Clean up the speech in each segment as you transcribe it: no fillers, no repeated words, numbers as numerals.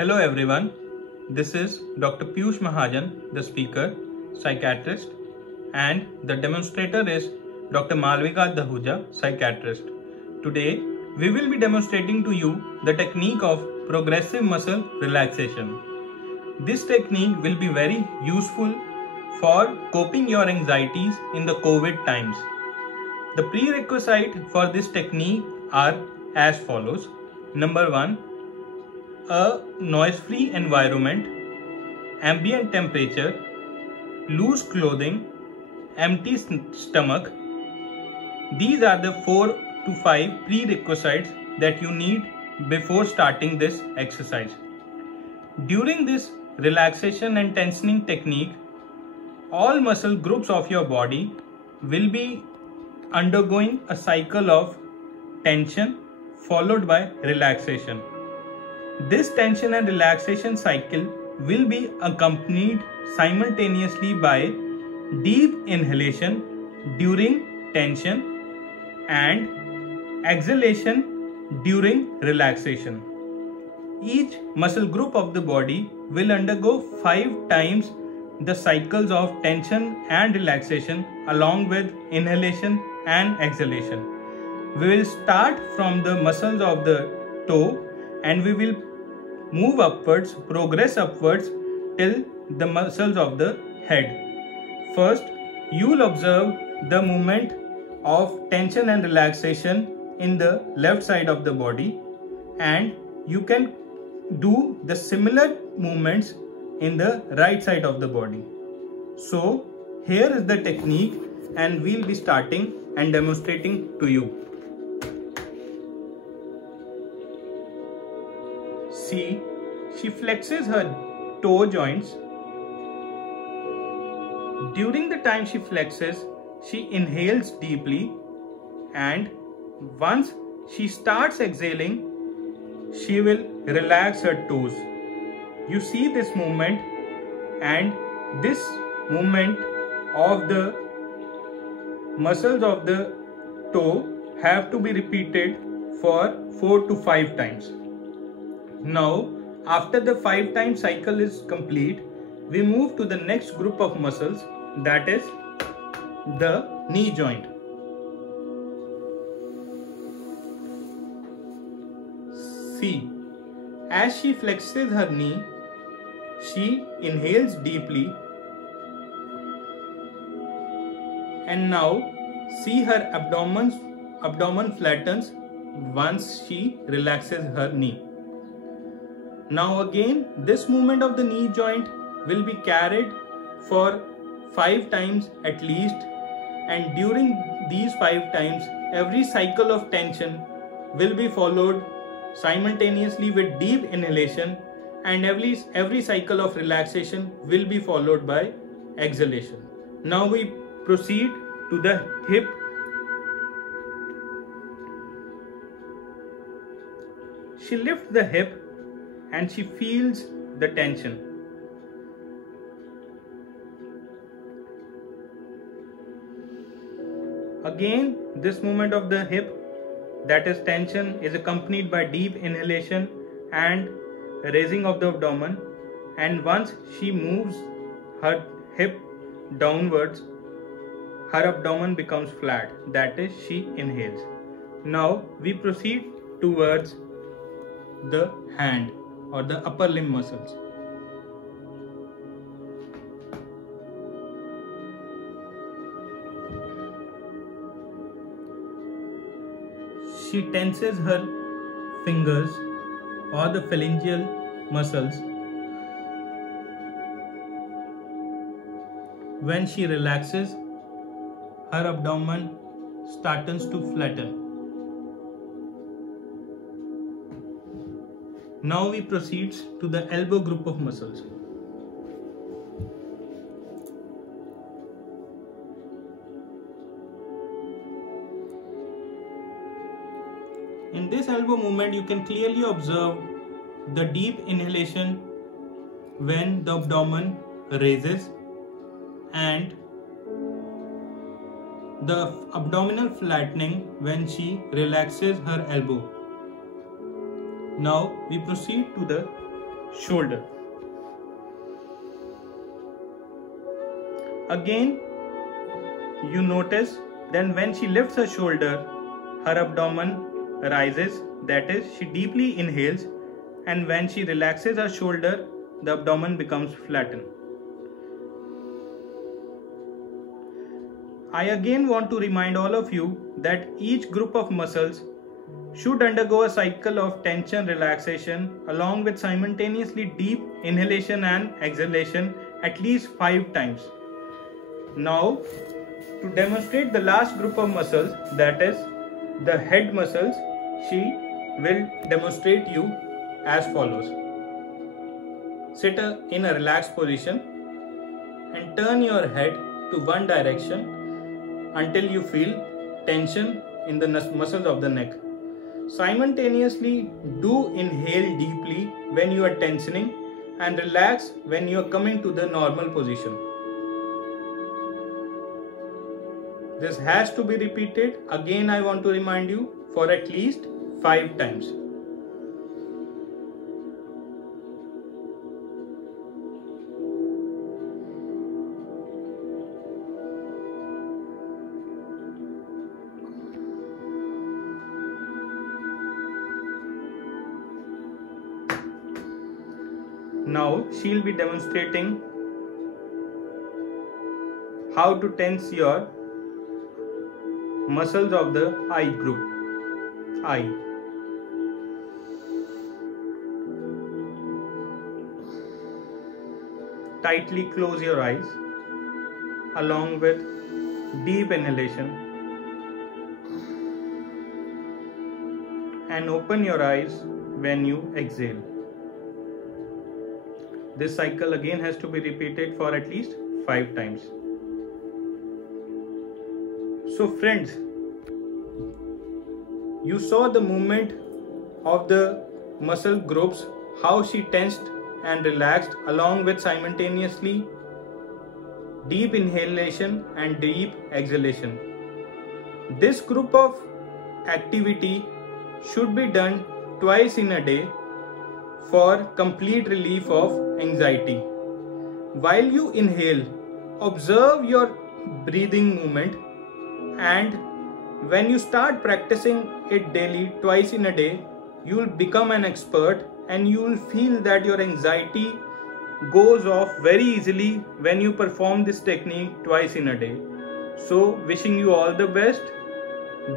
Hello everyone, this is Dr. Piyush Mahajan, the speaker, psychiatrist, and the demonstrator is Dr. Malvika Dahuja, psychiatrist. Today, we will be demonstrating to you the technique of progressive muscle relaxation. This technique will be very useful for coping your anxieties in the COVID times. The prerequisites for this technique are as follows. Number 1, a noise-free environment, ambient temperature, loose clothing, empty stomach. These are the 4 to 5 prerequisites that you need before starting this exercise. During this relaxation and tensioning technique, all muscle groups of your body will be undergoing a cycle of tension followed by relaxation. This tension and relaxation cycle will be accompanied simultaneously by deep inhalation during tension and exhalation during relaxation. Each muscle group of the body will undergo 5 times the cycles of tension and relaxation along with inhalation and exhalation. We will start from the muscles of the toe and we will move upwards, progress upwards till the muscles of the head. First, you will observe the movement of tension and relaxation in the left side of the body, and you can do the similar movements in the right side of the body. So, here is the technique and we will be starting and demonstrating to you. See, she flexes her toe joints. During the time she flexes, she inhales deeply, and once she starts exhaling, she will relax her toes. You see this movement, and this movement of the muscles of the toe have to be repeated for 4 to 5 times. Now, after the 5 time cycle is complete, we move to the next group of muscles, that is the knee joint. See, as she flexes her knee, she inhales deeply, and now see her abdomen flattens once she relaxes her knee. Now again, this movement of the knee joint will be carried for 5 times at least, and during these 5 times, every cycle of tension will be followed simultaneously with deep inhalation, and every cycle of relaxation will be followed by exhalation. Now we proceed to the hip. She lifts the hip and she feels the tension. Again, this movement of the hip, that is tension, is accompanied by deep inhalation and raising of the abdomen, and once she moves her hip downwards, her abdomen becomes flat, that is, she inhales. Now we proceed towards the hand or the upper limb muscles. She tenses her fingers or the phalangeal muscles. When she relaxes, her abdomen starts to flatten. Now we proceed to the elbow group of muscles. In this elbow movement, you can clearly observe the deep inhalation when the abdomen raises and the abdominal flattening when she relaxes her elbow. Now we proceed to the shoulder. Again, you notice then when she lifts her shoulder, her abdomen rises, that is, she deeply inhales, and when she relaxes her shoulder, the abdomen becomes flattened. I again want to remind all of you that each group of muscles should undergo a cycle of tension relaxation along with simultaneously deep inhalation and exhalation at least 5 times. Now, to demonstrate the last group of muscles, that is the head muscles, she will demonstrate you as follows. Sit in a relaxed position and turn your head to one direction until you feel tension in the muscles of the neck. Simultaneously, do inhale deeply when you are tensioning and relax when you are coming to the normal position. This has to be repeated, again I want to remind you, for at least 5 times. Now she'll be demonstrating how to tense your muscles of the eye group. Eye. Tightly close your eyes along with deep inhalation and open your eyes when you exhale. This cycle again has to be repeated for at least 5 times. So friends, you saw the movement of the muscle groups, how she tensed and relaxed along with simultaneously deep inhalation and deep exhalation. This group of activity should be done twice in a day for complete relief of anxiety. While you inhale, observe your breathing movement, and when you start practicing it daily, twice in a day, you will become an expert and you will feel that your anxiety goes off very easily when you perform this technique twice in a day. So wishing you all the best.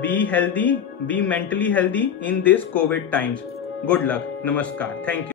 Be healthy, be mentally healthy in this COVID times. Good luck. Namaskar. Thank you.